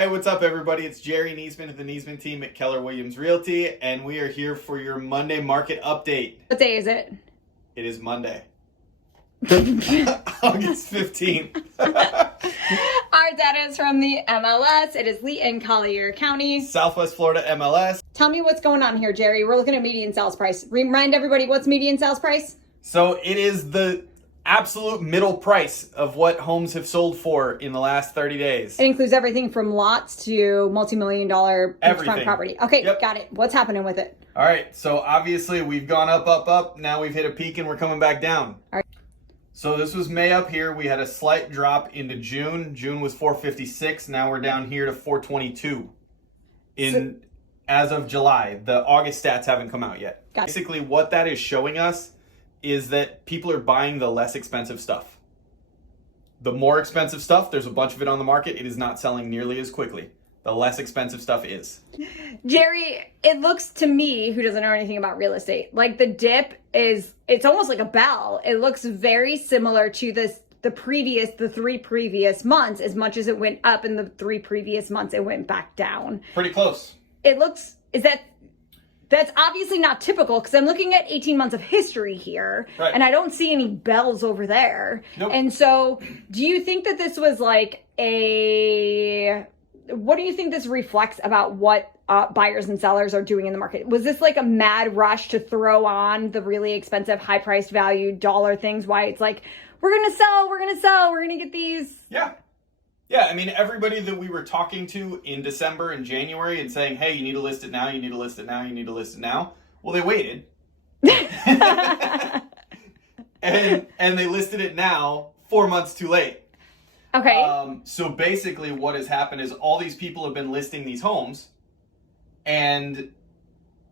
Hey, what's up, everybody? It's Jerryniesman of the Niesman team at Keller Williams Realty, and we are here for your Monday market update. What day is it? It is Monday, August 15th. Our data is from the MLS. It is Lee and Collier County. Southwest Florida MLS. Tell me what's going on here, Jerry. We're looking at median sales price. Remind everybody, what's median sales price? So it is the absolute middle price of what homes have sold for in the last 30 days. It includes everything from lots to multi-million-dollar beachfront property. Okay, Yep. Got it. What's happening with it? All right, so obviously we've gone up. Now we've hit a peak and we're coming back down. All right. So this was May up here. We had a slight drop into June. June was 456. Now we're down here to 422 as of July. The August stats haven't come out yet. Basically, what that is showing us is that people are buying the less expensive stuff. The more expensive stuff, there's a bunch of it on the market. It is not selling nearly as quickly. The less expensive stuff is. Jerry, it looks to me, who doesn't know anything about real estate, like the dip it's almost like a bell. It looks very similar to the three previous months, as much as it went up in the 3 previous months, it went back down. Pretty close. That's obviously not typical, because I'm looking at 18 months of history here, right, and I don't see any bells over there. Nope. And so do you think that this was like what do you think this reflects about what buyers and sellers are doing in the market? Was this like a mad rush to throw on the really expensive, high-priced value dollar things? Why it's like, we're going to sell, we're going to get these. Yeah, I mean, everybody that we were talking to in December and January and saying, hey, you need to list it now, you need to list it now, you need to list it now. Well, they waited. and they listed it now 4 months too late. Okay. So basically what has happened is all these people have been listing these homes, and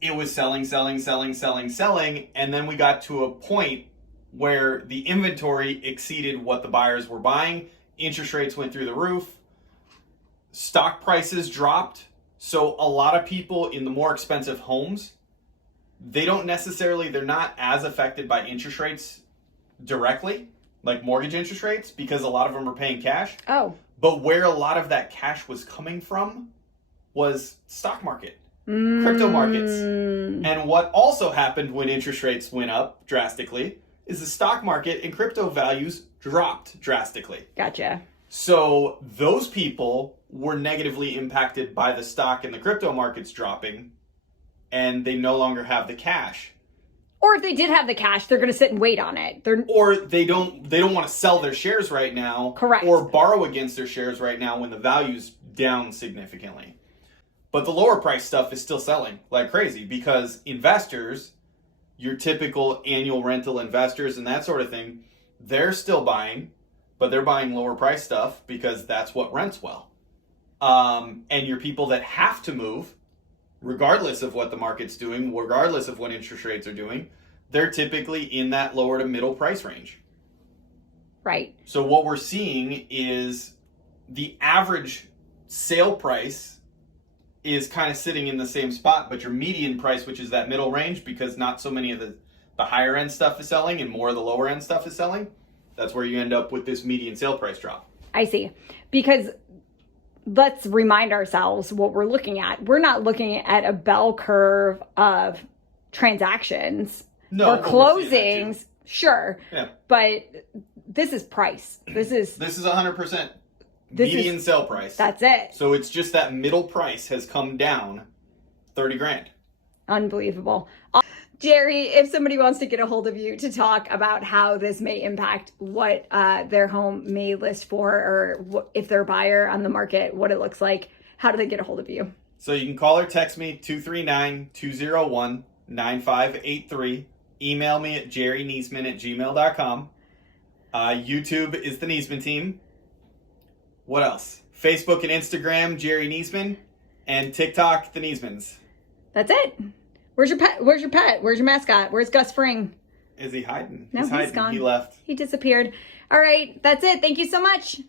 it was selling. And then we got to a point where the inventory exceeded what the buyers were buying. Interest rates went through the roof. Stock prices dropped. So a lot of people in the more expensive homes, they're not as affected by interest rates directly, like mortgage interest rates, because a lot of them are paying cash. Oh. But where a lot of that cash was coming from was stock market, crypto markets. And what also happened when interest rates went up drastically is the stock market and crypto values dropped drastically. Gotcha. So those people were negatively impacted by the stock and the crypto markets dropping, and they no longer have the cash. Or if they did have the cash, they're going to sit and wait on it. Or they don't want to sell their shares right now. Correct. Or borrow against their shares right now when the value's down significantly. But the lower price stuff is still selling like crazy, because investors, your typical annual rental investors and that sort of thing, they're still buying, but they're buying lower price stuff because that's what rents well. And your people that have to move, regardless of what the market's doing, regardless of what interest rates are doing, they're typically in that lower to middle price range. Right. So what we're seeing is the average sale price is kind of sitting in the same spot, but your median price, which is that middle range, because not so many of the higher end stuff is selling and more of the lower end stuff is selling, that's where you end up with this median sale price drop. I see. Because let's remind ourselves what we're looking at. We're not looking at a bell curve of transactions or closings. Sure. Yeah. But this is price. This is 100% median sale price. That's it. So it's just that middle price has come down 30 grand. Unbelievable. Jerry, if somebody wants to get a hold of you to talk about how this may impact what their home may list for, or if they're a buyer on the market, what it looks like, how do they get a hold of you? So you can call or text me 239-201-9583. Email me at jerryniesman@gmail.com. YouTube is the Niesman team. What else? Facebook and Instagram, Jerry Niesman, and TikTok, the Niesmans. That's it. Where's your pet? Where's your mascot? Where's Gus Fring? Is he hiding? No, he's hiding. Gone. He left. He disappeared. All right. That's it. Thank you so much.